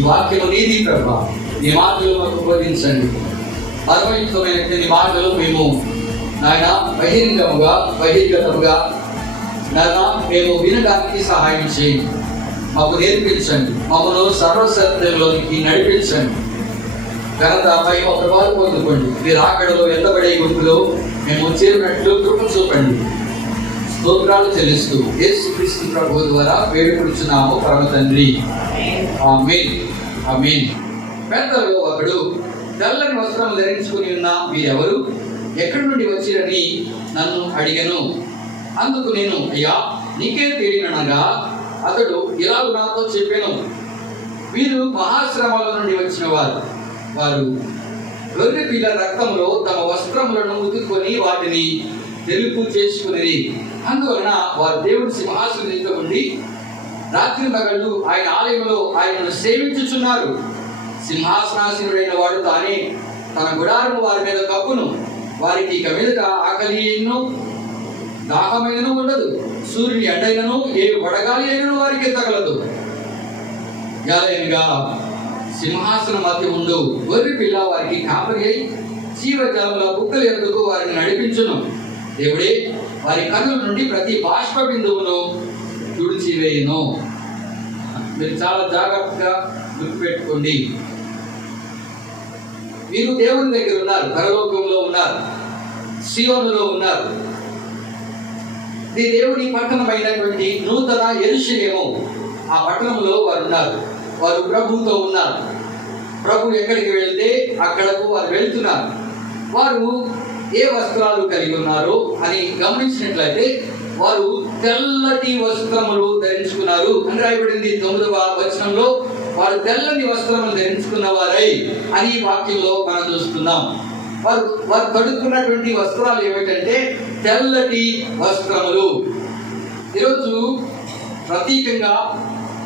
ఈ వాక్యము నీది ప్రభా, నీ మాటలు మాకు బోధించండి. అర్థవంతమైనటువంటి మాటలు మేము నాయన బహిర్గతముగా నాయన మేము వినడానికి సహాయం చేయండి. మాకు నేర్పించండి, మమ్మల్ని సర్వసత్యంలోనికి నడిపించండి. ఘనత మహిమ ప్రభావం పొందుకోండి. మీరు ఆకడలో ఎంతబడే గుంపులో మేము చేరినట్లు కృప చూపండి. స్తోత్రాలు చెల్లిస్తూ యేసుక్రీస్తు ప్రభువు ద్వారా వేడుకొనుచున్నాము పరమ తండ్రి. ఆమేన్. ఆమేన్. పెద్దలలో ఒకడు తెల్లని వస్త్రం ధరించుకుని ఉన్న మీరెవరు, ఎక్కడి నుండి వచ్చిరని నన్ను అడిగను. అందుకు నేను, అయ్యా నీకే తెలియననగా అతడు ఇలాగ నాతో చెప్పాను, వీరు మహాశ్రమాల నుండి వచ్చిన వారు గొర్రె పిల్ల రక్తంలో తమ వస్త్రములను ఉతుక్కొని వాటిని తెలుపు చేసుకునేది. అందువలన వారు దేవుడి సింహాసనం ఎదుట ఉండి రాత్రి పగళ్ళు ఆయన ఆలయంలో ఆయనను సేవించుచున్నారు. సింహాసనాసీనుడైన వాడు తానే తన గుడారము వారి మీద కప్పును. వారికి ఇక మీదట ఆకలి అయినను దాహమైనను ఉండదు. సూర్యుని ఎండైనను ఏ వడగాలి అయినను వారికి తగలదు. యాలయనగా సింహాసనం మధ్య ఉండు గొర్రె పిల్ల వారికి కాపరి అయి జీవజలముల బుక్కలు ఎందుకు వారిని నడిపించును. దేవుడే వారి కన్నుల నుండి ప్రతి బాష్ప బిందువును తుడిచివేయును. మీరు చాలా జాగ్రత్తగా గుర్తుపెట్టుకోండి. మీరు దేవుని దగ్గర ఉన్నారు, పరలోకంలో ఉన్నారు, సియోనులో ఉన్నారు. ఇది దేవుని పట్టణమైనటువంటి నూతన యెరూషలేము. ఆ పట్టణంలో వారు ఉన్నారు. వారు ప్రభువుతో ఉన్నారు. ప్రభు ఎక్కడికి వెళ్తే అక్కడకు వారు వెళ్తున్నారు. వారు ఏ వస్త్రాలు కలిగి ఉన్నారు అని గమనించినట్లయితే వారు తెల్లటి వస్త్రములు ధరించుకున్నారు అని రాయబడింది 9వ వచనంలో. వారు తెల్లని వస్త్రములు ధరించుకున్న వారై అని వాక్యంలో మనం చూస్తున్నాం. వారు తొడుక్కున్నటువంటి వస్త్రాలు ఏమిటంటే తెల్లటి వస్త్రములు. ఈరోజు ప్రతీకంగా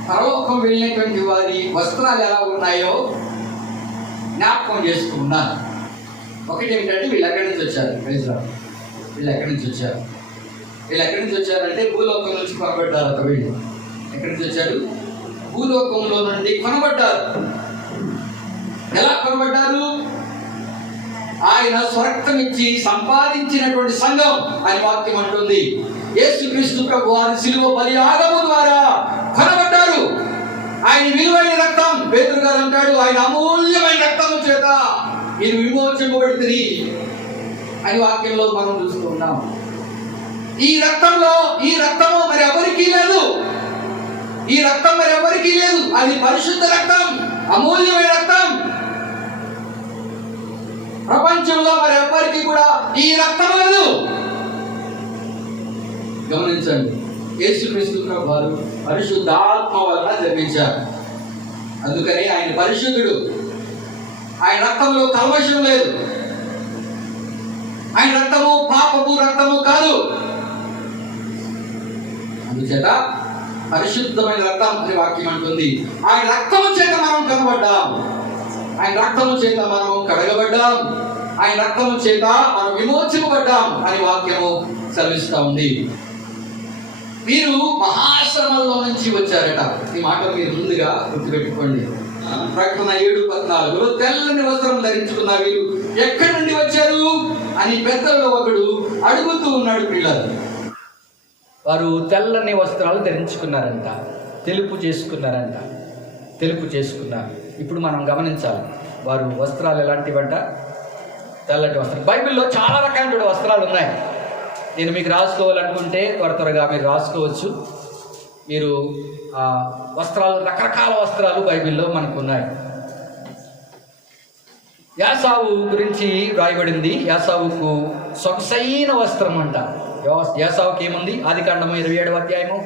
పరలోకం వెళ్ళినటువంటి వారి వస్త్రాలు ఎలా ఉన్నాయో జ్ఞాపకం చేసుకున్నారు. ఒకటి ఏమిటంటే వీళ్ళు ఎక్కడి నుంచి వచ్చారు? వీళ్ళు ఎక్కడి నుంచి వచ్చారంటే భూలోకం నుంచి కొనబడ్డారు. ఒక వీళ్ళు ఎక్కడి నుంచి వచ్చారు? భూలోకంలో నుండి కొనబడ్డారు. ఎలా కొనబడ్డారు? ఆయన స్వరక్తం ఇచ్చి సంపాదించినటువంటి సంఘం అని వాక్యం అంటుంది. యేసుక్రీస్తు ప్రభు వారి శిలువ బలియాగము ద్వారా కొనబడ్డారు. ఆయన విలువైన రక్తం, పేతురు గారు అంటాడు, ఆయన అమూల్యమైన రక్తము చేత మీరు విమోచింపబడుతుంది అని వాక్యంలో మనం చూస్తూ ఉన్నాం. ఈ రక్తము మరి ఎవరికీ లేదు. ఈ రక్తం మరి ఎవరికీ లేదు. అది పరిశుద్ధ రక్తం, అమూల్యమైన రక్తం. ప్రపంచంలో మరి ఎవ్వరికి కూడా ఈ రక్తం లేదు. గమనించండి, యేసుక్రీస్తు ప్రభు వారు పరిశుద్ధాత్మ వలన జన్మించారు. అందుకని ఆయన పరిశుద్ధుడు. ఆయన రక్తంలో కల్మషం లేదు. ఆయన రక్తము పాపపు రక్తము కాదు. అందుచేత పరిశుద్ధమైన రక్తం అని వాక్యం అంటుంది. ఆయన రక్తము చేత మనం కనబడ్డాం. ఆయన రక్తము చేత మనం కడగబడ్డాం. ఆయన రక్తము చేత మనం విమోచింపబడ్డాం అని వాక్యము సెలవిస్తూ ఉంది. మీరు మహాశ్రమంలో నుంచి వచ్చారట. ఈ మాటలు మీరు ముందుగా గుర్తుపెట్టుకోండి. ప్రకటన 7:14 తెల్లని వస్త్రం ధరించుకున్న వీరు ఎక్కడి నుండి వచ్చారు అని పెద్దల్లో ఒకడు అడుగుతూ ఉన్నాడు. పిల్లలు వారు తెల్లని వస్త్రాలు ధరించుకున్నారంట, తెలుపు చేసుకున్నారు. ఇప్పుడు మనం గమనించాలి, వారు వస్త్రాలు ఎలాంటివంట? తెల్లటి వస్త్రాలు. బైబిల్లో చాలా రకాలైన వస్త్రాలు ఉన్నాయి. నేను మీకు రాసుకోవాలనుకుంటే త్వరగా మీరు రాసుకోవచ్చు. మీరు వస్త్రాలు, రకరకాల వస్త్రాలు బైబిల్లో మనకు ఉన్నాయి. యాసావు గురించి రాయబడింది. యాసావుకు సొగసైన వస్త్రం అంట. యాసావుకి ఏముంది? ఆదికాండము 27వ అధ్యాయము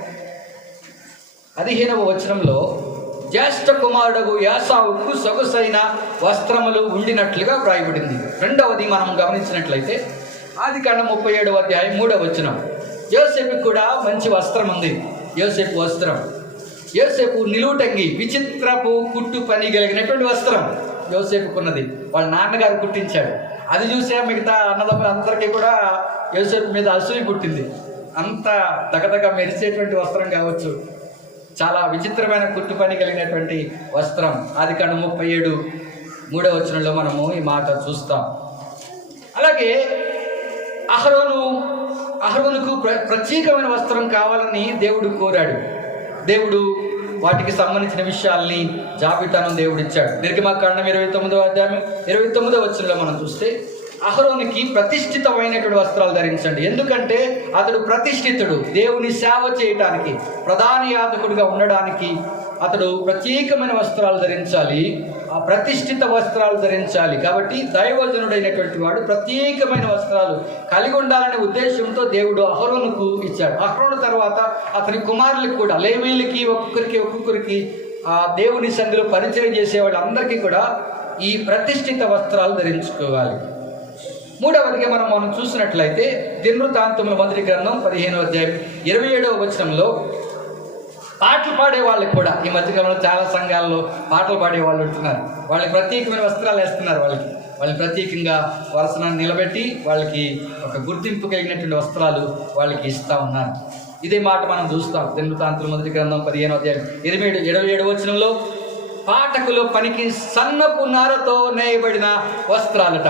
15వ వచనంలో జ్యేష్ఠ కుమారుడు యాసావుకు సొగసైన వస్త్రములు ఉండినట్లుగా రాయబడింది. రెండవది మనం గమనించినట్లయితే ఆదికాండం 37వ అధ్యాయం 3వ వచనం. యోసేపు కూడా మంచి వస్త్రం ఉంది. యోసేపు వస్త్రం, యోసేపు నిలువుటంగి, విచిత్రపు కుట్టు పని కలిగినటువంటి వస్త్రం యోసేపుకున్నది. వాళ్ళ నాన్నగారు కుట్టించాడు. అది చూసే మిగతా అన్నదమ్ములందరికీ కూడా యోసేపు మీద అసూయ పుట్టింది. అంత దగదగ మెరిసేటువంటి వస్త్రం కావచ్చు, చాలా విచిత్రమైన కుట్టు పని కలిగినటువంటి వస్త్రం. ఆదికాండం 37:3 వచనంలో మనము ఈ మాట చూస్తాం. అలాగే అహరోనుకు ప్రత్యేకమైన వస్త్రం కావాలని దేవుడు కోరాడు. దేవుడు వాటికి సంబంధించిన విషయాల్ని జాబితాను దేవుడు ఇచ్చాడు. నిర్గమకాండం 29 వచనంలో మనం చూస్తే అహరోనుకి ప్రతిష్ఠితమైనటువంటి వస్త్రాలు ధరించండి. ఎందుకంటే అతడు ప్రతిష్ఠితుడు. దేవుని సేవ చేయటానికి, ప్రధాన యాజకుడిగా ఉండడానికి అతడు ప్రత్యేకమైన వస్త్రాలు ధరించాలి, ఆ ప్రతిష్ఠిత వస్త్రాలు ధరించాలి. కాబట్టి దైవజనుడైనటువంటి వాడు ప్రత్యేకమైన వస్త్రాలు కలిగి ఉండాలనే ఉద్దేశంతో దేవుడు అహరోనుకు ఇచ్చాడు. అహరోను తర్వాత అతని కుమారులకు కూడా, లేవీయులకి ఒక్కొక్కరికి ఆ దేవుని సన్నిధిలో పరిచయం చేసే వాళ్ళందరికీ కూడా ఈ ప్రతిష్ఠిత వస్త్రాలు ధరించుకోవాలి. మూడవదిగా మనం చూసినట్లయితే దినవృత్తాంతముల మొదటి గ్రంథం 15:27 వచనంలో పాటలు పాడే వాళ్ళకి కూడా, ఈ మధ్యకాలంలో చాలా సంఘాల్లో పాటలు పాడే వాళ్ళు ఉంటున్నారు. వాళ్ళకి ప్రత్యేకమైన వస్త్రాలు వేస్తున్నారు. వాళ్ళని ప్రత్యేకంగా వరుసనాన్ని నిలబెట్టి వాళ్ళకి ఒక గుర్తింపు కలిగినటువంటి వస్త్రాలు వాళ్ళకి ఇస్తూ ఉన్నారు. ఇదే మాట మనం చూస్తాం దినవృత్తాంతముల మొదటి గ్రంథం 15:27 వచనంలో పాటకులు పనికి సన్నపు నారతో నేయబడిన వస్త్రాలట.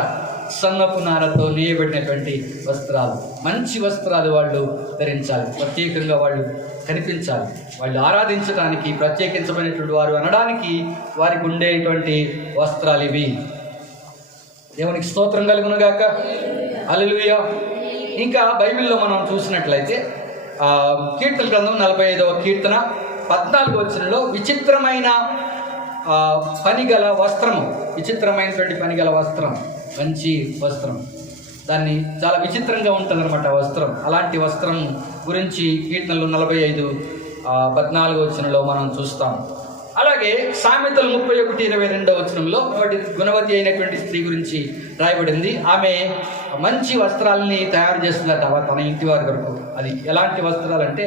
సన్నపు నారతో నేయబడినటువంటి వస్త్రాలు, మంచి వస్త్రాలు వాళ్ళు ధరించాలి. ప్రత్యేకంగా వాళ్ళు కనిపించాలి. వాళ్ళు ఆరాధించడానికి ప్రత్యేకించబడినటువంటి వారు అనడానికి వారికి ఉండేటువంటి వస్త్రాలు ఇవి. దేవునికి స్తోత్రం కలుగునుగాక. హల్లెలూయా. ఇంకా బైబిల్లో మనం చూసినట్లయితే కీర్తన గ్రంథం 45వ కీర్తన 14వ వచనంలో విచిత్రమైన పనిగల వస్త్రము, విచిత్రమైనటువంటి పనిగల వస్త్రం, మంచి వస్త్రం, దాన్ని చాలా విచిత్రంగా ఉంటుంది అనమాట వస్త్రం. అలాంటి వస్త్రం గురించి కీర్తనలు 45:14 వచనంలో మనం చూస్తాం. అలాగే సామెతలు 31:22 వచనంలో గుణవతి అయినటువంటి స్త్రీ గురించి రాయబడింది. ఆమె మంచి వస్త్రాలని తయారు చేస్తుందట తన ఇంటి వారి వరకు. అది ఎలాంటి వస్త్రాలు అంటే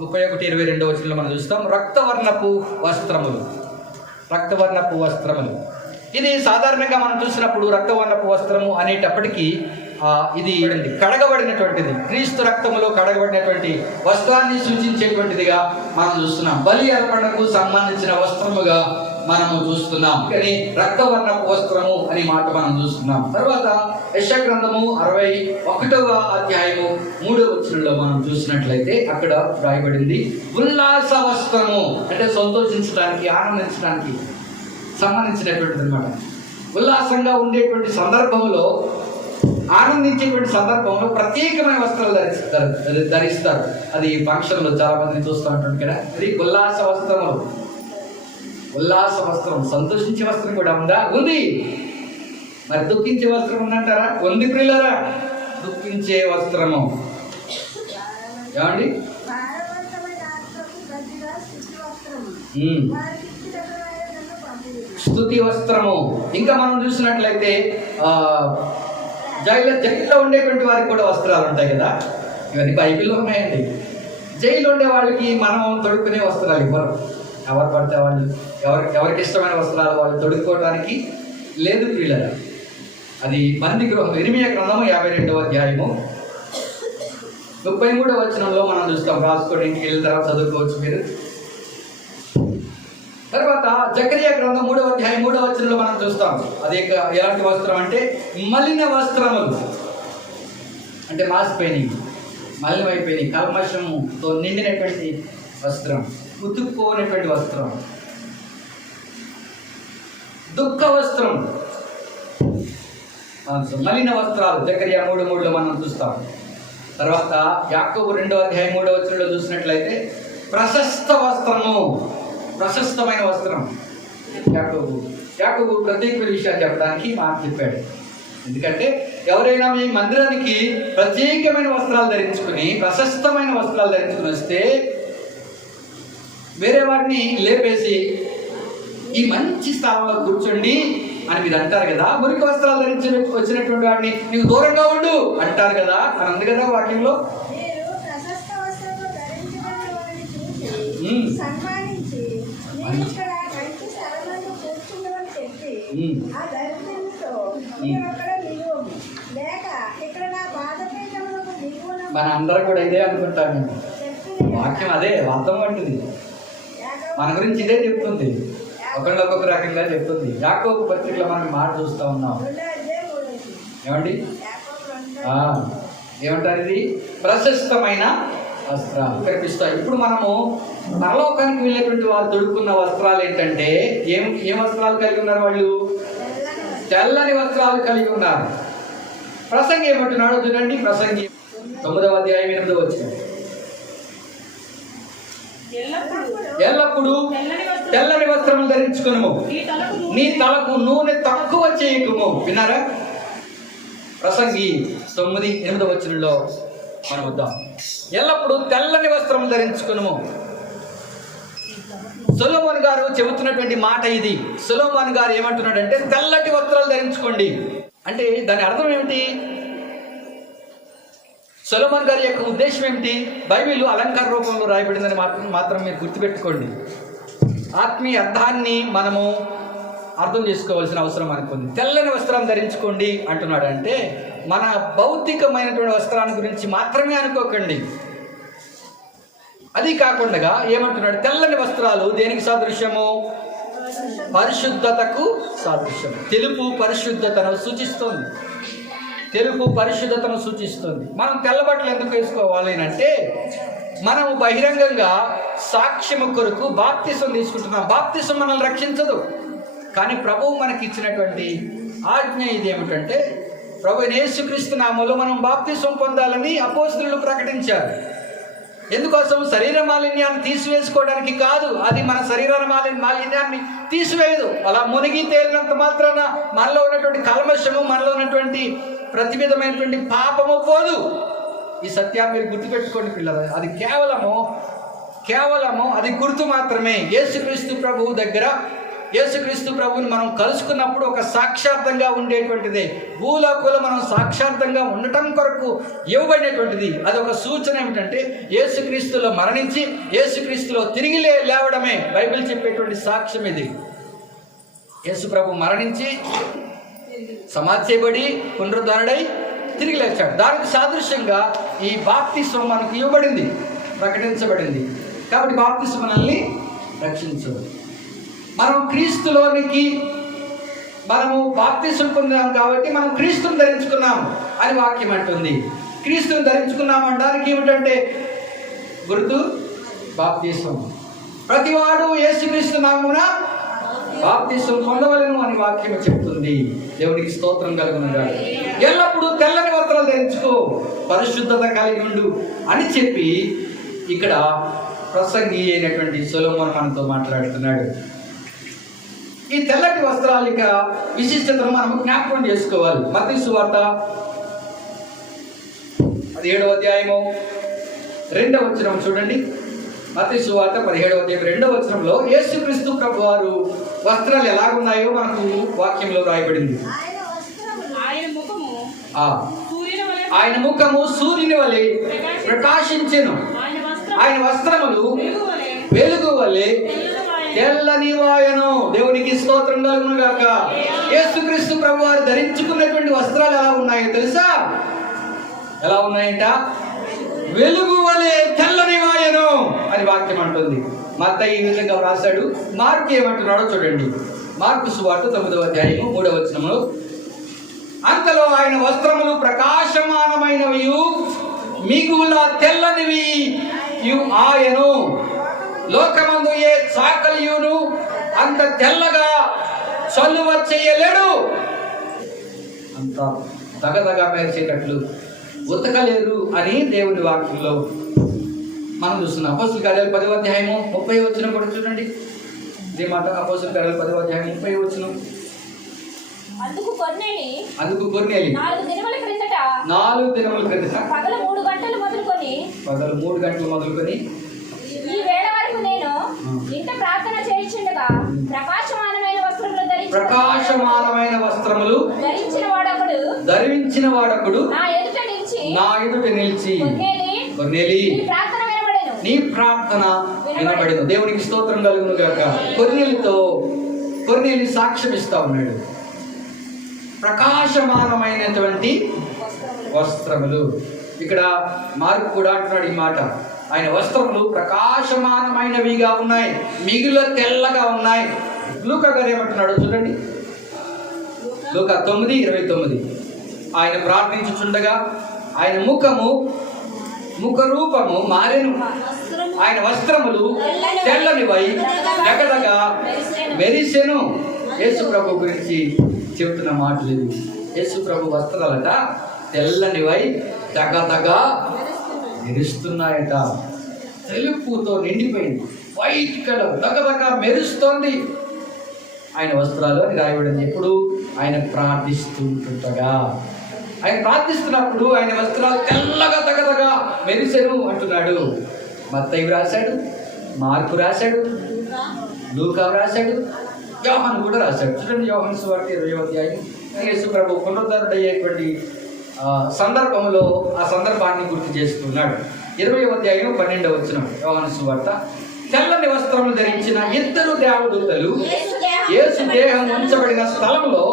31:22 వచనంలో మనం చూస్తాం, రక్తవర్ణపు వస్త్రములు. ఇది సాధారణంగా మనం చూసినప్పుడు రక్తవర్ణపు వస్త్రము అనేటప్పటికీ ఇది కడగబడినటువంటిది, క్రీస్తు రక్తములో కడగబడినటువంటి వస్త్రాన్ని సూచించేటువంటిదిగా మనం చూస్తున్నాం. బలి అర్పణకు సంబంధించిన వస్త్రముగా మనము చూస్తున్నాం. కానీ రక్తవర్ణపు వస్త్రము అనే మాట మనం చూస్తున్నాం. తర్వాత యెషయా గ్రంథము 61:3 వచనంలో మనం చూసినట్లయితే అక్కడ రాయబడింది ఉల్లాస వస్త్రము, అంటే సంతోషించడానికి, ఆనందించడానికి సంబంధించినటువంటిది అనమాట. ఉల్లాసంగా ఉండేటువంటి సందర్భంలో, ఆనందించేటువంటి సందర్భంలో ప్రత్యేకమైన వస్త్రాలు ధరిస్తారు. అది ఫంక్షన్లో చాలా మందిని చూస్తూ ఉంటాం కదా. అది ఉల్లాస వస్త్రం. సంతోషించే వస్త్రం కూడా ఉందా? ఉంది. మరి దుఃఖించే వస్త్రం ఉందంటారా? ఉంది ప్రియులారా. దుఃఖించే వస్త్రము ఏమండి? స్తుతి వస్త్రము. ఇంకా మనం చూసినట్లయితే జైల్లో ఉండేటువంటి వారికి కూడా వస్త్రాలు ఉంటాయి కదా. ఇవన్నీ బైబిల్లో ఉన్నాయండి. జైలు ఉండే వాళ్ళకి మనం తొడుక్కునే వస్త్రాలు ఇవ్వరు. ఎవరు పడితే వాళ్ళు, ఎవరికి ఇష్టమైన వస్త్రాలు వాళ్ళు తొడుక్కోవడానికి లేదు ప్రియులారా. అది బందీ గృహం. ఇర్మియా గ్రంథము 52వ అధ్యాయము 33వ వచనంలో మనం చూస్తాం. రాసుకోవడం ఇంటికి వెళ్ళిన తర్వాత చదువుకోవచ్చు మీరు. తర్వాత జకరియా గ్రంథం 3వ అధ్యాయం 3వ వచనంలో మనం చూస్తాం. అది ఎలాంటి వస్త్రం అంటే మలిన వస్త్రములు, అంటే మాసిపోయినాయి, మలినమైపోయినాయి, కల్మషంతో నిండినటువంటి వస్త్రం, ఉతుక్కోనటువంటి వస్త్రం, దుఃఖ వస్త్రం, మలిన వస్త్రాలు జకరియా 3:3లో మనం చూస్తాం. తర్వాత యాకోబు 2వ అధ్యాయం 3వ వచనంలో చూసినట్లయితే ప్రశస్త వస్త్రము, ప్రశస్తమైన వస్త్రం. యాకోబు ప్రత్యేకమైన విషయాలు చెప్పడానికి మాట చెప్పాడు. ఎందుకంటే ఎవరైనా మీ మందిరానికి ప్రత్యేకమైన వస్త్రాలు ధరించుకుని, ప్రశస్తమైన వస్త్రాలు ధరించుకుని వస్తే వేరే వాడిని లేపేసి ఈ మంచి స్థానంలో కూర్చోండి అని మీరు అంటారు కదా. మురికి వస్త్రాలు ధరించి వచ్చినటువంటి వాడిని నీకు దూరంగా ఉండు అంటారు కదా అని అంది కదా వాక్యంలో. మన అందరూ కూడా ఇదే అనుకుంటాను. వాక్యం అదే అర్థం అంటుంది, మన గురించి ఇదే చెప్తుంది, ఒకళ్ళొక్కొక్క రకంగా చెప్తుంది. యాకోబు పత్రికలో మనం మాట చూస్తూ ఉన్నాం. ఏమండి ఏమంటారు? ఇది ప్రశస్తమైన వస్త్రాలు కనిపిస్తాయి. ఇప్పుడు మనము పరలోకానికి వెళ్ళేటువంటి వారు తొడుక్కున్న వస్త్రాలు ఏంటంటే ఏం వస్త్రాలు కలిగి ఉన్నారు? వాళ్ళు తెల్లని వస్త్రాలు కలిగి ఉన్నారు. ప్రసంగి ఏమంటున్నాడు చూడండి, ప్రసంగి 9వ అధ్యాయం 8వ వచనం. ఎల్లప్పుడూ తెల్లని వస్త్రములు ధరించుకును, నీ తలకు నూనె తక్కువ చేయకుము. విన్నారా? ప్రసంగి 9:8వ వచనంలో మనం వద్దాం. ఎల్లప్పుడూ తెల్లని వస్త్రములు ధరించుకును. సొలొమోను గారు చెబుతున్నటువంటి మాట ఇది. సొలొమోను గారు ఏమంటున్నాడంటే తెల్లటి వస్త్రాలు ధరించుకోండి అంటే దాని అర్థం ఏమిటి? సొలొమోను గారి యొక్క ఉద్దేశం ఏమిటి? బైబిల్ అలంకార రూపంలో రాయబడిందని మాత్రం మీరు గుర్తుపెట్టుకోండి. ఆత్మీయ అర్థాన్ని మనము అర్థం చేసుకోవాల్సిన అవసరం అనుకుంది. తెల్లని వస్త్రం ధరించుకోండి అంటున్నాడు అంటే మన భౌతికమైనటువంటి వస్త్రాన్ని గురించి మాత్రమే అనుకోకండి. అది కాకుండా ఏమంటున్నాడు? తెల్లని వస్త్రాలు దేనికి సాదృశ్యము? పరిశుద్ధతకు సాదృశ్యం. తెలుపు పరిశుద్ధతను సూచిస్తుంది. తెలుపు పరిశుద్ధతను సూచిస్తుంది. మనం తెల్లబట్టలు ఎందుకు వేసుకోవాలి అంటే మనం బహిరంగంగా సాక్ష్యము కొరకు బాప్తిసం తీసుకుంటున్నాం. బాప్తిసం మనల్ని రక్షించదు, కానీ ప్రభువు మనకి ఇచ్చినటువంటి ఆజ్ఞ ఇది ఏమిటంటే ప్రభు యేసుక్రీస్తు నామములో మనం బాప్తిసం పొందాలని అపోస్తలులు ప్రకటించారు. ఎందుకోసం? శరీర మాలిన్యాన్ని తీసివేసుకోవడానికి కాదు. అది మన శరీర మాలిన్యాన్ని తీసివేయదు. అలా మునిగి తేలినంత మాత్రాన మనలో ఉన్నటువంటి కల్మషము, మనలో ఉన్నటువంటి ప్రతి విధమైనటువంటి పాపము పోదు. ఈ సత్యాన్ని మీరు గుర్తుపెట్టుకోండి పిల్లలు. అది కేవలము అది గుర్తు మాత్రమే. యేసుక్రీస్తు ప్రభువు దగ్గర యేసుక్రీస్తు ప్రభువుని మనం కలుసుకున్నప్పుడు ఒక సాక్షార్థంగా ఉండేటువంటిదే. భూలోకంలో మనం సాక్షార్థంగా ఉండటం కొరకు ఇవ్వబడినటువంటిది. అది ఒక సూచన ఏమిటంటే యేసుక్రీస్తులో మరణించి యేసుక్రీస్తులో తిరిగి లేవడమే బైబిల్ చెప్పేటువంటి సాక్ష్యం ఇది. యేసు ప్రభు మరణించి సమాధి చేయబడి పునరుద్ధరణై తిరిగి లేచాడు. దానికి సాదృశ్యంగా ఈ బాప్తిస్మం మనకు ఇవ్వబడింది, ప్రకటించబడింది. కాబట్టి బాప్తిస్మం మనల్ని రక్షించదు. మనం క్రీస్తులోనికి మనము బాప్తిస్మం పొందాం కాబట్టి మనం క్రీస్తుని ధరించుకున్నాం అని వాక్యం అంటుంది. క్రీస్తుని ధరించుకున్నాం అనడానికి ఏమిటంటే గుర్తు బాప్తిస్మం. ప్రతివాడు యేసుక్రీస్తు నామమున బాప్తిస్మం పొందవలెను అని వాక్యం చెప్తుంది. దేవునికి స్తోత్రం కలుగునుగాక. ఎల్లప్పుడూ తెల్లని వస్త్రాలు ధరించుకో, పరిశుద్ధత కలిగి ఉండు అని చెప్పి ఇక్కడ ప్రసంగి అయినటువంటి సొలొమోను మనతో మాట్లాడుతున్నాడు. ఈ తెల్లటి వస్త్రాల యొక్క విశిష్టతను మనం జ్ఞాపకం చేసుకోవాలి. మత్తయి సువార్త 17వ అధ్యాయము 2వ వచనం చూడండి. మత్తయి సువార్త 17వ అధ్యాయం 2వ వచనంలో యేసుక్రీస్తు ప్రభు వారు వస్త్రాలు ఎలాగున్నాయో మనకు వాక్యంలో రాయబడింది. ఆయన ముఖము సూర్యుని వలె ప్రకాశించెను, ఆయన వస్త్రములు వెలుగు వలె తెల్లనివాయను. దేవునికి స్తోత్రం కలుగును గాక. యేసుక్రీస్తు ప్రభు వారు ధరించుకున్నటువంటి వస్త్రాలు ఎలా ఉన్నాయో తెలుసా? ఎలా ఉన్నాయంట? వెలుగు వలె తెల్లనివాయను అని వాక్యం అంటుంది. మత్తయి ఈ విధంగా రాశాడు. మార్కు ఏమంటున్నాడో చూడండి. మార్కు సువార్త 9వ అధ్యాయము 3వ వచనములో అంతలో ఆయన వస్త్రములు ప్రకాశమానమైనవి మిగుల తెల్లనివి ఆయను. లోకమందు ఏ చాకలియును అంత తెల్లగా చల్లువ చేయలేడు. అంత దగదగా మెరిసేటట్లు ఉతకలేరు అని దేవుని వాక్యంలో మనం చూస్తున్నాం. అపోస్తలుల కార్యాలు 10వ అధ్యాయము 30వ వచనం కూడా చూడండి. ఇదే మాట అపోస్తలుల కార్యాలు 10వ అధ్యాయం 30వ వచనం. అందుకు కొర్నేలి 4 దినముల క్రిందట పగలు 3 గంటలు మొదలుకొని ఈ వేళ వరకు నేను ఇంత ప్రార్థన చేయించుండగా ప్రకాశమానమైన వస్త్రములు ధరించిన వాడొకడు నా ఎదుట నిలిచి కొర్నేలి నీ ప్రార్థన వినబడెను. దేవునికి స్తోత్రం కలుగును గాక. కొర్నేలి సాక్ష్యం ఇస్తా ఉన్నాడు. ప్రకాశమానమైనటువంటి వస్త్రములు. ఇక్కడ మార్కు కూడా అంటున్నాడు ఈ మాట. ఆయన వస్త్రములు ప్రకాశమానమైనవిగా ఉన్నాయి, మిగుల తెల్లగా ఉన్నాయి. లూకా గారు ఏమంటున్నాడు చూడండి, లూకా 9:29. ఆయన ప్రార్థించుచుండగా ఆయన ముఖ రూపము మారెను, ఆయన వస్త్రములు తెల్లనివై దగదగా మెరిసెను. యేసు ప్రభు గురించి చెబుతున్న మాటలు ఇవి. యేసు ప్రభు వస్త్రాలట తెల్లనివై దగదగా మెరుస్తున్నాయట. తెలుపుతో నిండిపోయింది, వైట్ కలర్ దగదగా మెరుస్తోంది ఆయన వస్త్రాలు అని రాయబడింది. ఎప్పుడు ఆయన ప్రార్థిస్తుంటుండగా, ఆయన ప్రార్థిస్తున్నప్పుడు ఆయన వస్త్రాలు తెల్లగా దగదగా మెరిసెను అంటున్నాడు. మత్తయి రాశాడు, మార్కు రాశాడు, లూకా రాశాడు, యోహాను కూడా రాశాడు. చూడండి, యోహాను సువార్త 20వ అధ్యాయం. యేసు ప్రభు పునరుద్ధరుడు అయ్యేటువంటి సందర్భంలో ఆ సందర్భాన్ని గుర్తు చేస్తున్నాడు. 20వ అధ్యాయం 12వ వచనం యోహాను సువార్త. తెల్లని వస్త్రములు ధరించిన ఇద్దరు దేవదూతలు యేసు దేహం ఉంచబడిన స్థలంలో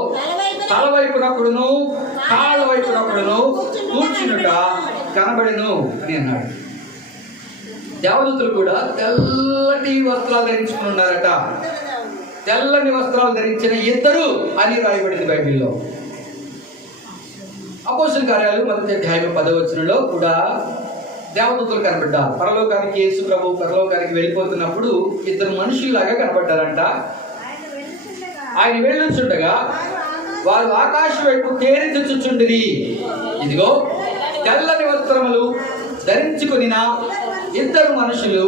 తల వైపునప్పుడును కాళ్ళ వైపునప్పుడును కూర్చునుట కనబడెను అని అన్నాడు. దేవదూతలు కూడా తెల్లటి వస్త్రాలు ధరించుకుని ఉన్నారట. తెల్లని వస్త్రాలు ధరించిన ఇద్దరు అని రాయబడింది బైబిల్లో. అపోస్తలుల కార్యాలు 1వ అధ్యాయం 10వ వచనంలో కూడా దేవదూతలు కనబడ్డారు. పరలోకానికి యేసు ప్రభు పరలోకానికి వెళ్ళిపోతున్నప్పుడు ఇద్దరు మనుషుల్లాగా కనబడ్డారంట. ఆయన వెళ్ళుచుండగా వారు ఆకాశం వైపు తేరి తెచ్చుచుండిరి. ఇదిగో తెల్లని వస్త్రములు ధరించుకొనిన ఇద్దరు మనుషులు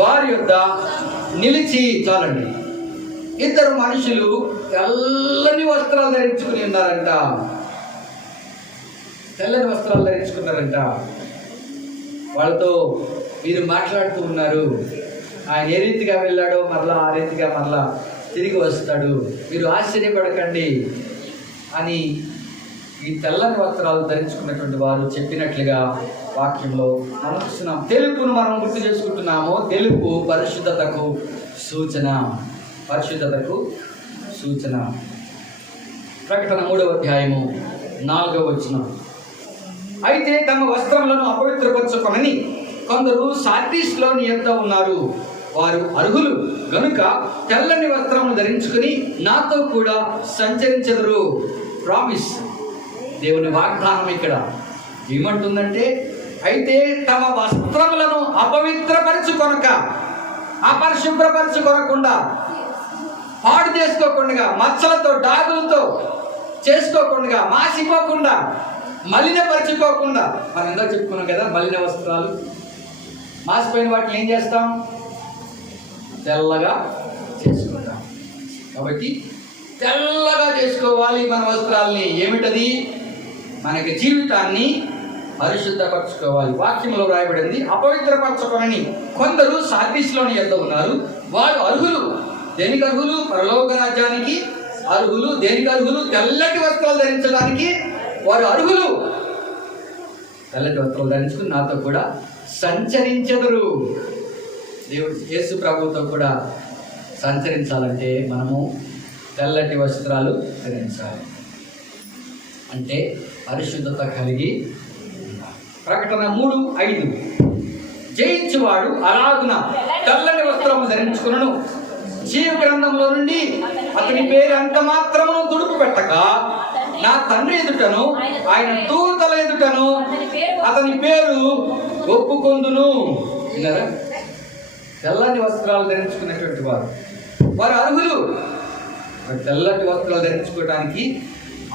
వారి యొద్ద నిలిచి, చాలండి, ఇద్దరు మనుషులు తెల్లని వస్త్రాలు ధరించుకుని ఉన్నారంట. తెల్లని వస్త్రాలు ధరించుకున్నారంట. వాళ్ళతో మీరు మాట్లాడుతూ ఉన్నారు, ఆయన ఏ రీతిగా వెళ్ళాడో మరలా ఆ రీతిగా మరలా తిరిగి వస్తాడు, మీరు ఆశ్చర్యపడకండి అని ఈ తెల్లని వస్త్రాలు ధరించుకున్నటువంటి వారు చెప్పినట్లుగా వాక్యంలో మనం చూస్తున్నాం. తెలుపును మనం గుర్తు చేసుకుంటున్నాము. తెలుపు పరిశుద్ధతకు సూచన, పరిశుద్ధతకు సూచన. ప్రకటన 3వ అధ్యాయము 4వ వచనం. అయితే తమ వస్త్రములను అపవిత్రపరచుకొనని కొందరు సార్దీస్‌లోని యొద్ద ఉన్నారు. వారు అర్హులు గనుక తెల్లని వస్త్రములు ధరించుకుని నాతో కూడా సంచరించెదరు. ప్రామిస్, దేవుని వాగ్దానం ఇక్కడ ఏమంటుందంటే, అయితే తమ వస్త్రములను అపవిత్రపరచుకొనక, అపరిశుభ్రపరచుకొనకుండా, పాడు చేసుకోకుండా, మచ్చలతో డాగులతో చేసుకోకుండా, మాసిపోకుండా, మలినపరచుకోకుండా. మనం ఎంత చెప్పుకున్నాం కదా, మలిన వస్త్రాలు మాసిపోయిన వాటిని ఏం చేస్తాం? తెల్లగా చేసుకుంటాం. కాబట్టి తెల్లగా చేసుకోవాలి మన వస్త్రాల్ని. ఏమిటది? మనకి జీవితాన్ని పరిశుద్ధపరచుకోవాలి. వాక్యంలో రాయబడింది, అపవిత్రపరచుకొనని కొందరు సార్దీస్‌లోని యొద్ద ఉన్నారు. వారు అర్హులు. దేనికి అర్హులు? పరలోక రాజ్యానికి అర్హులు. దేనికి అర్హులు? తెల్లటి వస్త్రాలు ధరించడానికి వారు అర్హులు. తెల్లటి వస్త్రాలు ధరించుకుని నాతో కూడా సంచరించెదరు. దేవుడు యేసు ప్రభువుతో కూడా సంచరించాలంటే మనము తెల్లటి వస్త్రాలు ధరించాలి. అంటే పరిశుద్ధత కలిగి. ప్రకటన 3:5. జయించువాడు అలాగున తెల్లని వస్త్రము ధరించుకును, జీవ గ్రంథంలో నుండి అతని పేరు అంత మాత్రమును తుడుపు పెట్టక నా తండ్రి ఎదుటను ఆయన దూతల ఎదుటను అతని పేరు ఒప్పుకొందును. విన్నారా? తెల్లని వస్త్రాలు ధరించుకునేటువంటి వారు అర్హులు. తెల్లటి వస్త్రాలు ధరించుకోవడానికి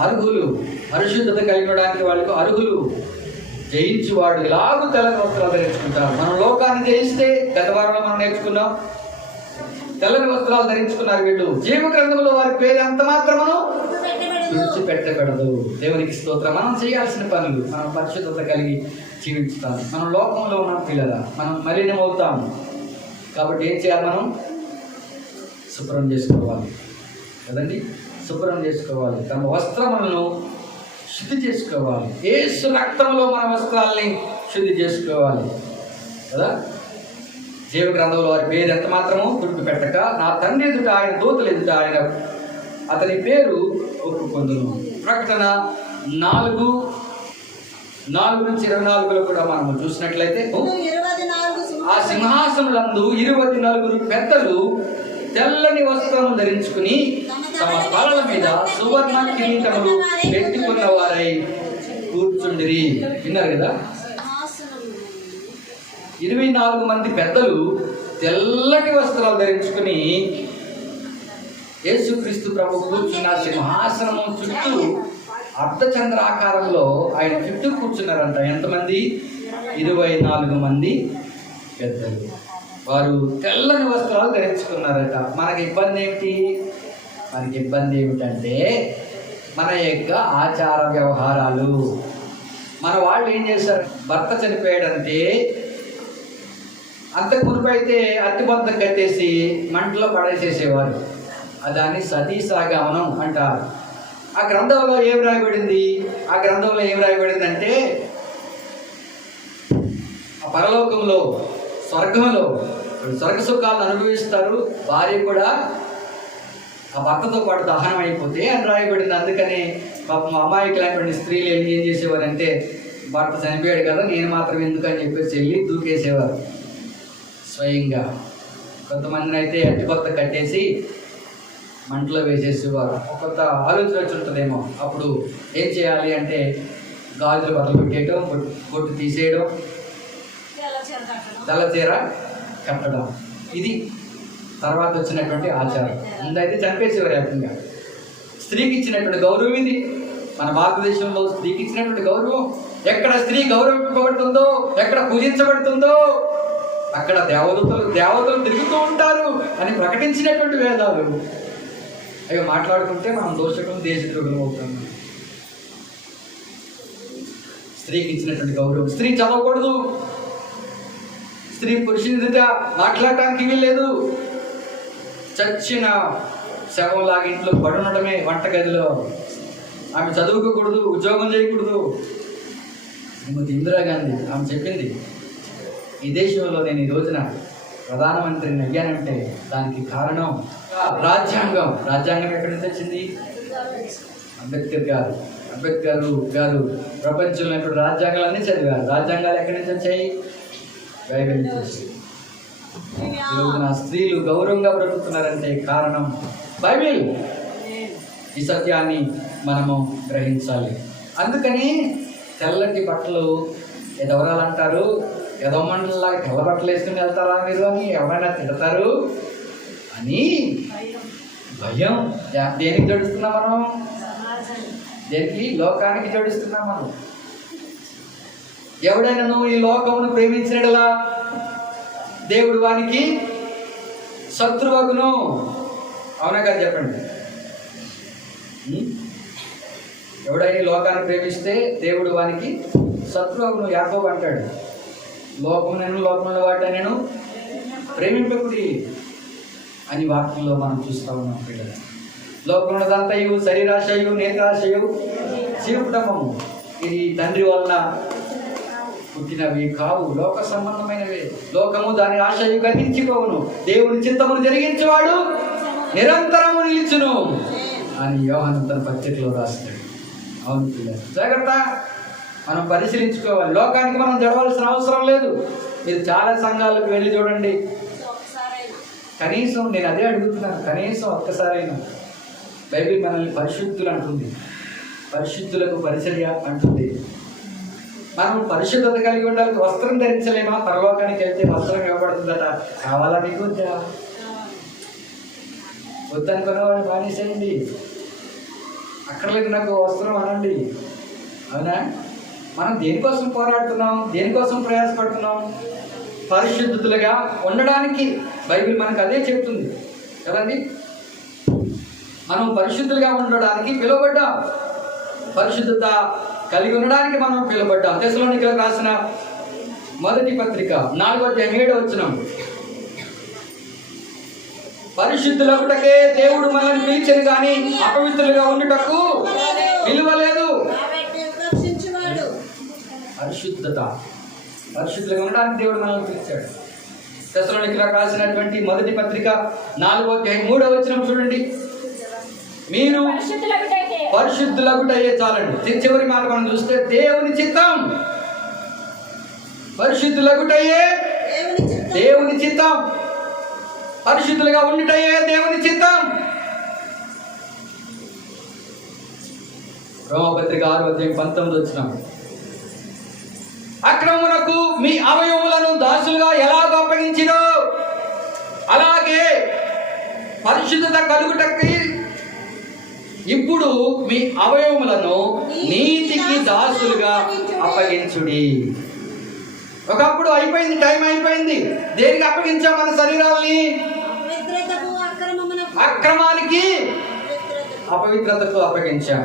అర్హులు. పరిశుద్ధత కలిగడానికి వాళ్ళకు అర్హులు. జయించువాడు ఎలాగూ తెల్లని వస్త్రాలు ధరించుకుంటారు. మనం లోకాన్ని జయిస్తే గత వారంలో మనం నేర్చుకున్నాం, తెల్లని వస్త్రాలు ధరించుకున్నారు వీళ్ళు. జీవ గ్రంథంలో వారి పేరు అంత మాత్రమును విడిచిపెట్టకూడదు. దేవునికి స్తోత్రం. మనం చేయాల్సిన పనులు, మనం పరిశుద్ధత కలిగి జీవించుతాం. మనం లోకంలో ఉన్న పిల్లల మనం మలినం అవుతాము. కాబట్టి ఏం చేయాలి? మనం శుభ్రం చేసుకోవాలి కదండి, శుభ్రం చేసుకోవాలి. తమ వస్త్రములను శుద్ధి చేసుకోవాలి. యేసు రక్తంలో మన వస్త్రాలని శుద్ధి చేసుకోవాలి కదా. జీవ గ్రంథంలో వారి పేరు ఎంత మాత్రమో తుడిపి పెట్టక నా తండ్రి ఎదుట ఆయన దూతలు ఎదుట ఆయన అతని పేరు ఒప్పుకొందును. ప్రకటన 4 4-24 కూడా మనము చూసినట్లయితే, 24 ఆ సింహాసనములందు 24 పెద్దలు తెల్లని వస్త్రము ధరించుకుని తమ తలల మీద సువర్ణ కిరీటములు పెట్టుకున్న వారై కూర్చుండిరి. విన్నారు కదా, 24 మంది పెద్దలు తెల్లటి వస్త్రాలు ధరించుకుని యేసుక్రీస్తు ప్రభు కూర్చున్న సింహాసనము చుట్టూ అర్ధచంద్ర ఆకారంలో ఆయన చుట్టూ కూర్చున్నారంట. ఎంతమంది? 24 మంది పెద్దలు. వారు తెల్లని వస్త్రాలు ధరించుకున్నారట. మనకి ఇబ్బంది ఏమిటి? మనకి ఇబ్బంది ఏమిటంటే మన యొక్క ఆచార వ్యవహారాలు. మన వాళ్ళు ఏం చేశారు? భర్త చనిపోయాడంటే అంతకు మునుపు అయితే అత్తిబంధం కట్టేసి మంటలో పడేసేసేవారు. దాన్ని సతీసాగమనం అంటారు. ఆ గ్రంథంలో ఏం రాయబడింది? ఆ గ్రంథంలో ఏం రాయబడిందంటే, ఆ పరలోకంలో స్వర్గంలో స్వర్గ సుఖాలను అనుభవిస్తారు. భార్య కూడా ఆ భర్తతో పాటు దహనం అయిపోతే అని రాయబడింది. అందుకని పాపం అమాయకులైనటువంటి స్త్రీలు ఏం చేసేవారంటే, భర్త చనిపోయాడు కదా నేను మాత్రం ఎందుకని చెప్పేసి వెళ్ళి దూకేసేవారు స్వయంగా. కొంతమందిని అయితే అట్టికొత్త కట్టేసి మంటలో వేసేసేవారు. కొత్త ఆలోచన వచ్చి ఉంటుందేమో. అప్పుడు ఏం చేయాలి అంటే గాజులు బట్టలు పెట్టేయడం, బొట్టు తీసేయడం, తెల్లచీర కట్టడం. ఇది తర్వాత వచ్చినటువంటి ఆచారం. ముందైతే చంపేసేవారు ఏకంగా. స్త్రీకి ఇచ్చినటువంటి గౌరవం ఇది. మన భారతదేశంలో స్త్రీకి ఇచ్చినటువంటి గౌరవం, ఎక్కడ స్త్రీ గౌరవింపబడుతుందో, ఎక్కడ పూజించబడుతుందో అక్కడ దేవతలు తిరుగుతూ ఉంటారు అని ప్రకటించినటువంటి వేదాలు. అవి మాట్లాడుకుంటే మనం దోషకులు, దేశద్రోహులు అవుతాం. స్త్రీకి ఇచ్చినటువంటి గౌరవం. స్త్రీ చదవకూడదు, స్త్రీ పురుషుని ఎదుట మాట్లాడటానికి వీల్లేదు. చచ్చిన శవంలాగా ఇంట్లో పడుండటమే వంటగదిలో. ఆమె చదువుకోకూడదు, ఉద్యోగం చేయకూడదు. శ్రీమతి ఇందిరాగాంధీ ఆమె చెప్పింది, ఈ దేశంలో నేను ఈ రోజున ప్రధానమంత్రిని అయ్యానంటే దానికి కారణం రాజ్యాంగం. రాజ్యాంగం ఎక్కడి నుంచి వచ్చింది? అంబేద్కర్ గారు ప్రపంచంలో రాజ్యాంగాలన్నీ చదివారు. రాజ్యాంగాలు ఎక్కడి నుంచి వచ్చాయి? బైబిల్ నుంచి వచ్చాయి. ఈ రోజున స్త్రీలు గౌరవంగా బ్రతుకుతున్నారంటే కారణం బైబిల్. ఈ సత్యాన్ని మనము గ్రహించాలి. అందుకని తెల్లటి బట్టలు ఎదవరాలంటారు. ఎదవమండలాగా తెల్ల బట్టలు వేసుకుని వెళ్తారా మీరు అని ఎవరైనా తిడతారు అని భయం. దేనికి జడుస్తున్నాం మనం? దేనికి? లోకానికి జడుస్తున్నాం మనం. ఎవడైనా ఈ లోకమును ప్రేమించినలా దేవుడు వానికి శత్రువగును. అవునా కదా చెప్పండి. ఎవడైనా లోకాన్ని ప్రేమిస్తే దేవుడు వానికి శత్రువగును. యాకోబు అంటాడు, లోకంలో వాటిని ప్రేమింపకుడి అని వాక్యంలో మనం చూస్తూ ఉన్నాం పిల్లలు. లోకమున్నదంతయు శరీరాశయు, నేత్రాశయు, జీవకుటమము ఇది తండ్రి వలన పుట్టినవి కావు, లోక సంబంధమైనవి. లోకము దాని ఆశయు గతించిపోవును, దేవుని చిత్తమును జరిగించేవాడు నిరంతరము నిలుచును అని యోహాను తన పత్రికలో రాస్తాడు. అవును పిల్లలు, జాగ్రత్త. మనం పరిశీలించుకోవాలి. లోకానికి మనం జడవలసిన అవసరం లేదు. మీరు చాలా సంఘాలకు వెళ్ళి చూడండి. కనీసం నేను అదే అడుగుతున్నాను, కనీసం ఒక్కసారైనా బైబిల్ మనల్ని పరిశుద్ధులు అంటుంది, పరిశుద్ధులకు పరిచర్య అంటుంది. మనం పరిశుద్ధత కలిగి ఉండాలి. వస్త్రం ధరించలేమా? పరలోకానికి వెళ్తే వస్త్రం ఇవ్వబడుతుందట. కావాలా మీకు? వద్దనుకునేవాడు మానేసేయండి. అక్కర్లేదు నాకు వస్త్రం అనండి. అవునా? మనం దేనికోసం పోరాడుతున్నాం? దేనికోసం ప్రయాసపడుతున్నాం? పరిశుద్ధులుగా ఉండడానికి బైబిల్ మనకు అదే చెప్తుంది కదండి. మనం పరిశుద్ధులుగా ఉండడానికి పిలువబడ్డాం. పరిశుద్ధత కలిగి ఉండడానికి మనం పిలువబడ్డాం. తెస్సలోనికీయులకు రాసిన మొదటి పత్రిక 4:7 పరిశుద్ధులకుటకే దేవుడు మనల్ని పిలిచెను కానీ అపవిత్రులుగా ఉండుటకు పిలువలేదు. పరిశుద్ధులుగా ఉండడానికి దేవుడు మనల్ని పిలిచాడు. తెస్సలోనికీయులకు రాసినటువంటి మొదటి పత్రిక 4:3 చూడండి. మీరు పరిశుద్ధులగుటయే చాలండి. చివరి మాట మనం చూస్తే దేవుని చిత్తం. పరిశుద్ధులగుటయే దేవుని చిత్తం. పరిశుద్ధులుగా ఉండుటయే దేవుని చిత్తం. రోమపత్రిక 6:19 అక్రమమునకు మీ అవయవములను దాసులుగా ఎలాగ అప్పగించినో అలాగే పరిశుద్ధత కలుగుటకి ఇప్పుడు మీ అవయవములను నీతికి దాసులుగా అప్పగించుడి. ఒకప్పుడు అయిపోయింది, టైం అయిపోయింది. దేనికి అప్పగించాం మన శరీరాల్ని? అక్రమానికి, అపవిత్రతకు అప్పగించాం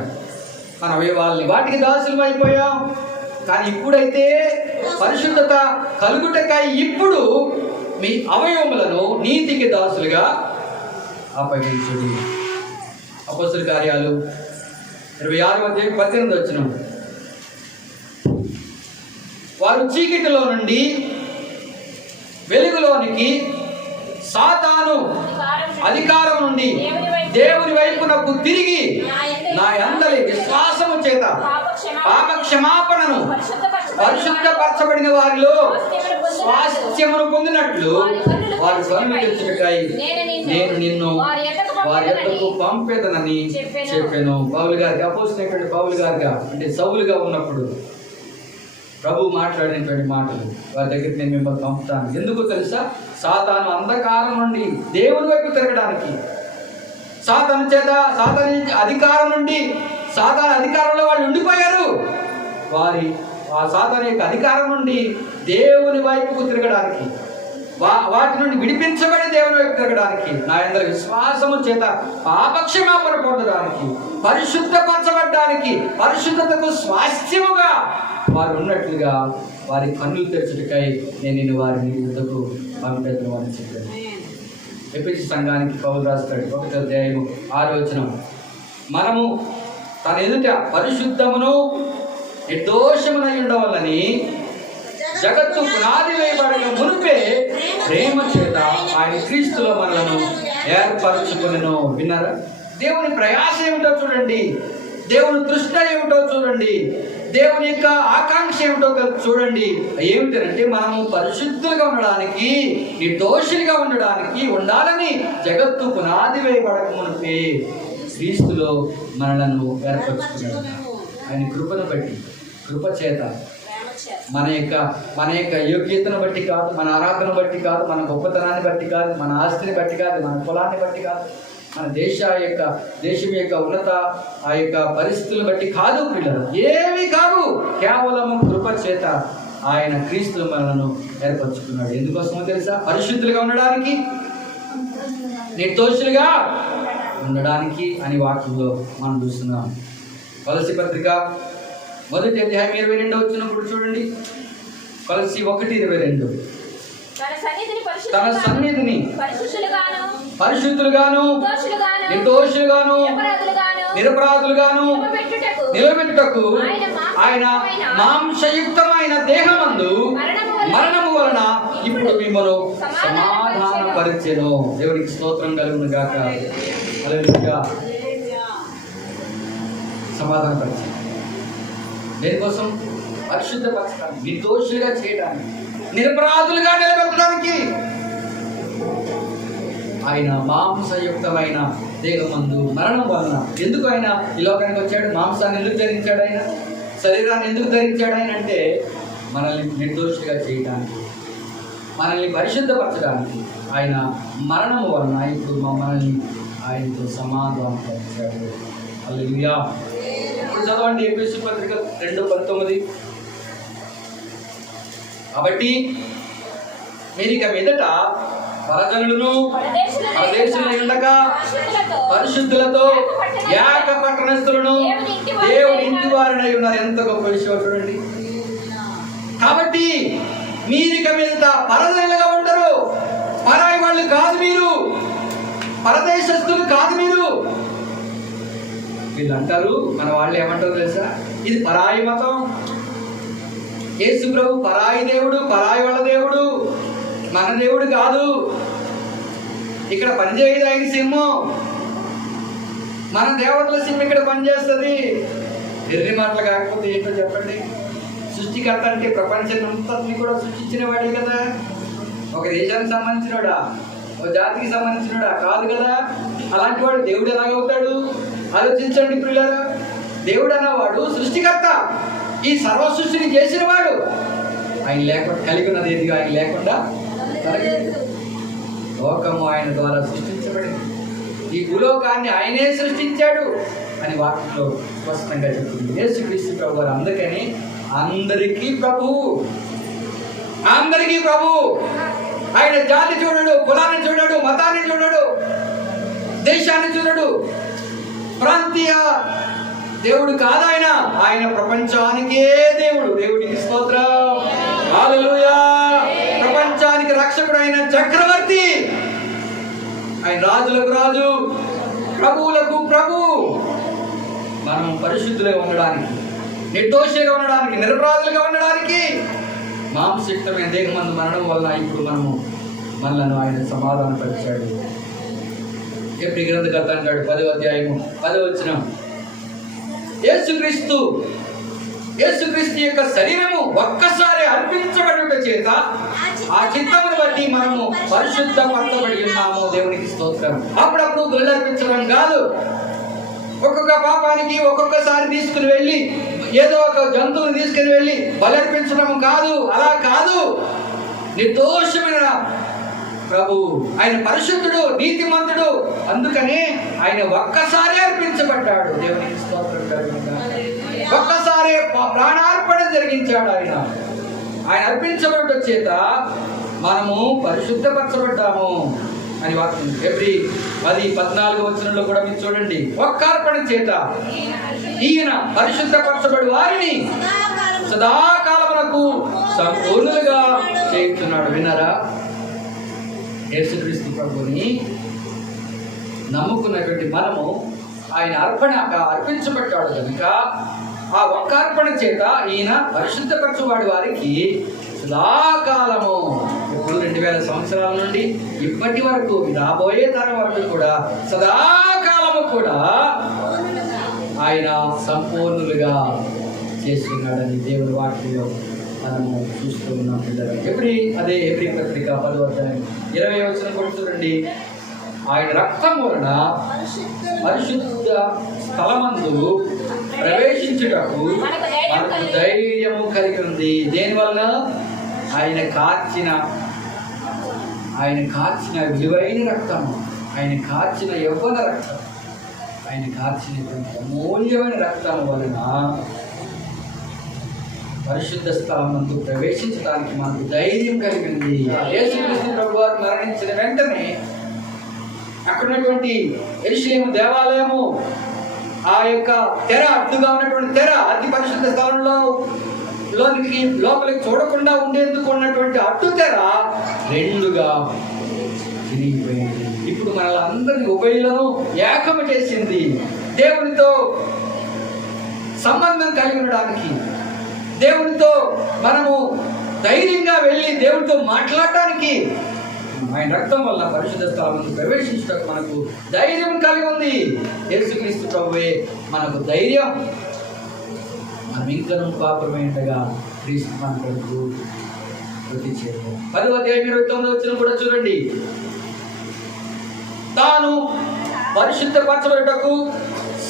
మన అవయవాల్ని. వాటికి దాసులు అయిపోయాం. కానీ ఇప్పుడైతే పరిశుద్ధత కలుగుటకై ఇప్పుడు మీ అవయవములను నీతికి దాసులుగా అప్పగించుడి. అపోస్తలుల కార్యాలు 26:18 వారు చీకటిలో నుండి వెలుగులోనికి, సాతాను అధికారం నుండి దేవుని వైపునకు తిరిగి నా యందలి విశ్వాసము చేత పాప క్షమాపణను పరిశుద్ధపరచబడిన వారిలో స్వాస్థ్యమును పొందినట్లు వారి కన్నులు తెచ్చుటకై నేను నిన్ను వారి యొద్దకు పంపేదనని చెప్పాను. పౌలు గారికి, అపోస్తలుడైన పౌలు గారిగా, అంటే సౌలుగా ఉన్నప్పుడు ప్రభు మాట్లాడినటువంటి మాటలు, వారి దగ్గరికి నేను మిమ్మల్ని పంపుతాను. ఎందుకు తెలుసా? సాతాను అంధకారం నుండి దేవుని వైపు తిరగడానికి, సాతాను చేత, సాతాను అధికారం నుండి, సాతాను అధికారంలో వాళ్ళు ఉండిపోయారు. ఆ సాతాను యొక్క అధికారం నుండి దేవుని వైపుకు తిరగడానికి, వాటి నుండి విడిపించబడి దేవుని వైపు తిరగడానికి, నా యందలి విశ్వాసము చేత పాపక్షమాపణ పొందడానికి, పరిశుద్ధపరచబడ్డానికి, పరిశుద్ధతకు స్వాస్థ్యముగా వారు ఉన్నట్లుగా వారి కన్నులు తెరచుటకై నేను నిన్ను వారిని యుద్ధకు పంపేదను అని చెప్పాను. ఎఫెసీ సంఘానికి పౌలు రాస్తాడు 1:6 మనము తన ఎదుట పరిశుద్ధమును నిర్దోషమునై ఉండవలని జగత్తు పునాది వేయబడిన మునిపే ప్రేమ చేత ఆయన క్రీస్తులో మనలను ఏర్పరచుకొనెను. విన్నారా? దేవుని ప్రయాస ఏమిటో చూడండి, దేవుని దృష్టి ఏమిటో చూడండి, దేవుని యొక్క ఆకాంక్ష ఏమిటో చూడండి. ఏమిటంటే మనము పరిశుద్ధులుగా ఉండడానికి, నిర్దోషులుగా ఉండడానికి ఉండాలని జగత్తు పునాది వేయబడక మునిపే క్రీస్తులో మనలను ఏర్పరచుకున్నాడు. ఆయన కృపను బట్టి, కృప చేత, మన యొక్క యోగ్యతను బట్టి కాదు, మన ఆరాధన బట్టి కాదు, మన గొప్పతనాన్ని బట్టి కాదు, మన ఆస్తిని బట్టి కాదు, మన కులాన్ని బట్టి కాదు, మన దేశం యొక్క ఉన్నత ఆ యొక్క పరిస్థితులను బట్టి కాదు, పిల్లలు ఏమీ కాదు, కేవలము కృప చేత ఆయన క్రీస్తు మనలను ఏర్పరచుకున్నాడు. ఎందుకోసమో తెలుసా? పరిశుద్ధులుగా ఉండడానికి, నిర్దోషులుగా ఉండడానికి అని వాక్యంలో మనం చూస్తున్నాం. కొలస్సీ పత్రిక 1:22 చూడండి. కొలస్సీ 1:22 తన సన్నిధిని పరిశుద్ధులుగాను, నిర్దోషులుగాను, నిరపరాధులుగాను నిలబెట్టుటకు ఆయన మాంసయుక్తమైన దేహమందు మరణము వలన ఇప్పుడు మిమ్మల్ని సమాధానపరిచెను. దేవునికి స్తోత్రం కలుగును గాక. హల్లెలూయా. సమాధానపరిచెను. దేనికోసం? పరిశుద్ధపరచడానికి, నిర్దోషులుగా చేయడానికి, నిరపరాధులుగా నిలబెట్టడానికి. ఆయన మాంసయుక్తమైన దేహమందు మరణం వలన, ఎందుకు ఆయన ఈ లోకానికి వచ్చాడు? మాంసాన్ని ఎందుకు ధరించాడు? ఆయన శరీరాన్ని ఎందుకు ధరించాడు? ఆయన అంటే మనల్ని నిర్దోషులుగా చేయడానికి, మనల్ని పరిశుద్ధపరచడానికి. ఆయన మరణం వలన ఇప్పుడు మనల్ని ఆయనతో సమాధానపరిచాడు. హల్లెలూయా. ఇప్పుడు చదవండి ఎఫెసీ పత్రిక 2:19. కాబట్టి మీరు ఇక మీదట పరజనులను పరదేశులై ఉండగా పరిశుద్ధులతో ఏక పట్టణస్థులను దేవుని ఇంటి వారినై ఉన్నారు. ఎంత గొప్ప విషయం చూడండి. కాబట్టి మీరు ఇక మీదట పరజనులుగా ఉంటారు. పరాయి వాళ్ళు కాదు మీరు, పరదేశస్తులు కాదు మీరు. వీళ్ళు అంటారు, మన వాళ్ళు ఏమంటారు తెలుసా? ఇది పరాయి మతం, యేసు ప్రభు పరాయి దేవుడు, పరాయి వాళ్ళ దేవుడు, మన దేవుడు కాదు. ఇక్కడ పనిచేయదు ఆయన సింహం. మన దేవతల సింహం ఇక్కడ పనిచేస్తుంది. ఎర్రి మాటలు కాకపోతే ఏంటో చెప్పండి. సృష్టికర్త అంటే ప్రపంచాన్ని అంతటిని కూడా సృష్టించిన వాడే కదా. ఒక దేశానికి సంబంధించినోడా, ఒక జాతికి సంబంధించినోడా కాదు కదా. అలాంటి వాడు దేవుడు ఎలాగవుతాడు? ఆలోచించండి పిల్లలు. దేవుడు అన్నవాడు సృష్టికర్త, ఈ సర్వ సృష్టిని చేసిన వాడు. ఆయన లేకుండా కలిగి ఉన్నది ఏదిగా ఆయన లేకుండా లోకము ఆయన ద్వారా సృష్టించబడింది. ఈ భూలోకాన్ని ఆయనే సృష్టించాడు అని వాక్యంలో స్పష్టంగా చెప్తుంది యేసుక్రీస్తు ప్రభు వారు. అందుకని అందరికీ ప్రభువు, అందరికీ ప్రభువు. ఆయన జాతి చూడడు, కులాన్ని చూడడు, మతాన్ని చూడడు, దేశాన్ని చూడడు, ప్రాంతీయ దేవుడు కాదు ఆయన. ఆయన ప్రపంచానికే దేవుడు. దేవుడికి స్తోత్రం, హల్లెలూయా. ప్రపంచానికి రక్షకుడు ఆయన చక్రవర్తి. ఆయన రాజులకు రాజు, ప్రభువులకు ప్రభు. మనం పరిశుద్ధులుగా ఉండడానికి, నిర్దోషిగా ఉండడానికి, నిరపరాధులుగా ఉండడానికి మాంసయుక్తమైన దేహమందు మరణం వల్ల ఇప్పుడు మనలను ఆయన సమాధానపరిచాడు. ఎప్పుడు గ్రంథకర్త అంటాడు 10వ అధ్యాయము 10వ వచనం, యేసుక్రీస్తు యొక్క శరీరము ఒక్కసారి అర్పించబడుట చేత ఆ చిత్తమును బట్టి మనము పరిశుద్ధపరచబడి ఉన్నాము. దేవునికి స్తోత్రం. అప్పుడప్పుడు బలి అర్పించడం కాదు, ఒక్కొక్క పాపానికి ఒక్కొక్కసారి తీసుకుని వెళ్ళి ఏదో ఒక జంతువుని తీసుకుని వెళ్ళి బలి అర్పించడం కాదు, అలా కాదు. నిర్దోషమైన ప్రభు, ఆయన పరిశుద్ధుడు, నీతిమంతుడు. అందుకనే ఆయన ఒక్కసారి అర్పించబడ్డాడు. దేవునికి స్తోత్రం కలుగునుగాక. ఒక్కసారి ప్రాణార్పణ జరిగించాడు ఆయన. ఆయన అర్పించబడ్డ చేత మనము పరిశుద్ధపరచబడ్డాము అని వాక్యం. ఎబ్రీ 10:14 వచనంలో కూడా మీరు చూడండి. ఒక్క అర్పణ చేత ఈయన పరిశుద్ధపరచబడి వారిని సదాకాలమునకు సంపూర్ణులుగా చేస్తున్నాడు. విన్నారా? యేసుక్రీస్తు ప్రభుని నమ్ముకున్నటువంటి మనము ఆయన అర్పించబడ్డాడు కనుక ఆ ఒక్క అర్పణ చేత ఈయన పరిశుద్ధపరచువాడి వారికి సదాకాలము, ఇప్పుడు 2000 సంవత్సరాల నుండి ఇప్పటి వరకు రాబోయే తరం వరకు కూడా సదాకాలము కూడా ఆయన సంపూర్ణులుగా చేస్తున్నాడని దేవుని వాక్యంలో మనము చూస్తూ ఉన్నాం పిల్లలు. అదే ఎబ్రీ పత్రిక 10వ అధ్యాయం 20వ వచనం కూడా చూడండి. ఆయన రక్తం వలన పరిశుద్ధ స్థలమందు ప్రవేశించుటకు మనకు ధైర్యము కలిగి ఉంది. దేని వలన? ఆయన కార్చిన విలువైన రక్తము, ఆయన కార్చిన యవ్వన రక్తం, ఆయన కార్చినటువంటి అమూల్యమైన రక్తము వలన పరిశుద్ధ స్థలమందు ప్రవేశించడానికి మనకు ధైర్యం కలిగింది. యేసుక్రీస్తు ప్రభువారు మరణించిన వెంటనే అక్కడ ఉన్నటువంటి యెరూషలేము దేవాలయము, ఆ యొక్క తెర, అడ్డుగా ఉన్నటువంటి తెర, అతి పరిశుద్ధ స్థలంలో లోపలికి చూడకుండా ఉండేందుకు ఉన్నటువంటి అడ్డు తెర 2గా తిరిగిపోయింది. ఇప్పుడు మనలందరినీ ఉభయులను ఏకము చేసింది. దేవునితో సంబంధం కలిగి ఉండడానికి, దేవునితో మనము ధైర్యంగా వెళ్ళి దేవునితో మాట్లాడటానికి ఆయన రక్తం వల్ల పరిశుద్ధ స్థలం ప్రవేశించడానికి మనకు ధైర్యం కలిగి ఉంది. యేసుక్రీస్తు ప్రభువే మనకు ధైర్యం. మనం ఇంకనూ పాపమైనగా క్రీస్తు మన కొరకు ప్రతి చేయాలి. 10వ అధ్యాయం 29వ వచనం కూడా చూడండి. తాను పరిశుద్ధపరచబడుటకు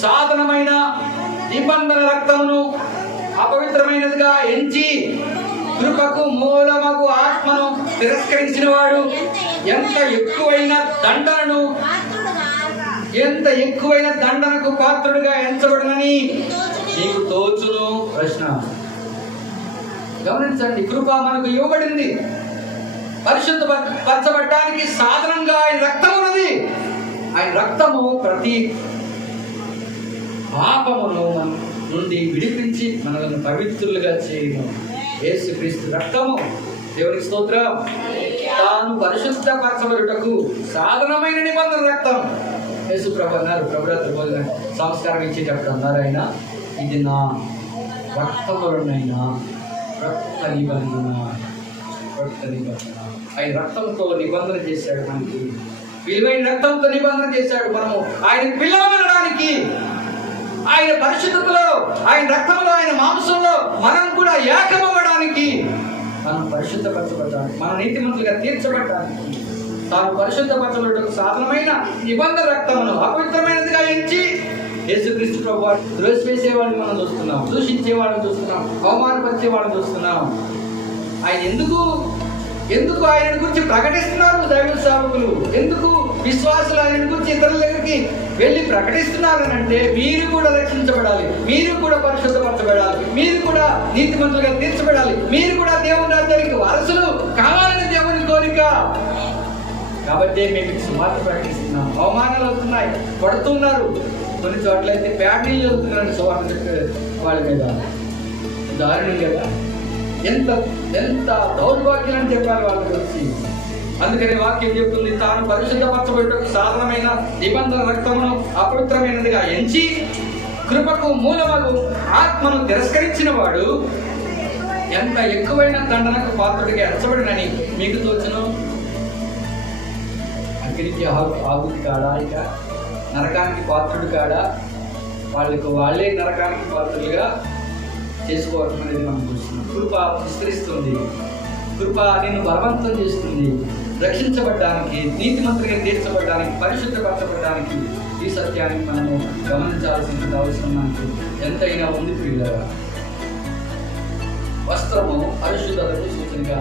సాధనమైన నిబంధన రక్తమును అపవిత్రమైనదిగా ఎంచి కృపకు మూలమగు ఆత్మను తిరస్కరించిన వాడు ఎంత ఎక్కువైన దండనకు పాత్రుడుగా ఎంచబడునని నీకు తోచును. ప్రశ్న గమనించండి. కృప మనకు ఇవ్వబడింది. పరిశుద్ధపరచబడడానికి సాధనంగా ఆయన రక్తం ఉన్నది. ఆయన రక్తము ప్రతి పాపమును నుండి విడిపించి మనల్ని పవిత్రులుగా చేయను. యేసుక్రీస్తు రక్తము. దేవునికి స్తోత్రం. తాను పరిశుద్ధపరచబడుటకు సాధనమైన నిబంధన రక్తం. యేసు ప్రభు అన్నారు, ప్రభురాత్రి భోజన సంస్కారం ఇచ్చేటప్పుడు అన్నారు ఆయన, ఇది నా రక్తములనైనా రక్త నిబంధన. ఆయన రక్తంతో నిబంధన చేశాడు మనకి. విలువైన రక్తంతో నిబంధన చేశాడు. మనము ఆయన పిల్లమనడానికి, ఆయన పరిశుద్ధతలో, ఆయన రక్తంలో, ఆయన మాంసంలో మనం కూడా ఏకమవ్వడానికి, మనం పరిశుద్ధపరచబడ్డానికి, మన నీతిమంతులుగా తీర్చబడ్డానికి, తాను పరిశుద్ధపరచబడటకు సాధనమైన నిబంధన రక్తమును అపవిత్రమైనదిగా ఎంచి యేసుక్రీస్తు ప్రభు వారు ద్రోసివేసేవాడిని మనం చూస్తున్నాం, దూషించేవాడిని చూస్తున్నాం, అవమానపరిచేవాడిని చూస్తున్నాం. ఆయన ఎందుకు ఆయన గురించి ప్రకటిస్తున్నారు దైవ సేవకులు? ఎందుకు విశ్వాసులు ఆయన గురించి ఇతరుల దగ్గరికి వెళ్ళి ప్రకటిస్తున్నారు అంటే, మీరు కూడా రక్షించబడాలి, మీరు కూడా పరిశుద్ధపరచబడాలి, మీరు కూడా నీతిమంతులుగా తీర్చబడాలి, మీరు కూడా దేవుని రాజ్యానికి వారసులు కావాలని దేవుని కోరిక. కాబట్టి మేము సువార్త ప్రకటిస్తున్నాం. అవమానాలు వస్తున్నాయి, పడుతున్నారు, కొన్ని చోట్లయితే ప్యాడ్నీళ్ళు చదువుతున్నారండి సువార్త చెప్పే వాళ్ళ మీద. దారుణం కదా, ఎంత ఎంత దౌర్భాగ్యం అని చెప్పాలి వాళ్ళ గురించి. అందుకని వాక్యం చెప్తుంది, తాను పరిశుద్ధపరచబడుటకు సాధనమైన నిబంధన రక్తమును అపవిత్రమైనదిగా ఎంచి కృపకు మూలమగు ఆత్మను తిరస్కరించిన వాడు ఎంత ఎక్కువైన దండనకు పాత్రుడిగా ఎంచబడినని మీకు తోచును. అగ్నికి ఆగుతి కాడా, ఇక నరకానికి పాత్రుడు కాడా? వాళ్ళే నరకానికి పాత్రులుగా చేసుకోవడం అనేది మనం చూస్తున్నాం. కృప విస్తరిస్తుంది, కృప నిన్ను బలవంతం చేస్తుంది రక్షించబడ్డానికి, నీతిమంతుడిగా తీర్చబడ్డానికి, పరిశుద్ధపరచబడ్డానికి. ఈ సత్యాన్ని మనము గమనించాల్సిన అవసరం మనకు ఎంతైనా ఉంది. ప్రియులారా, వస్త్రము పరిశుద్ధతకు సూచనగా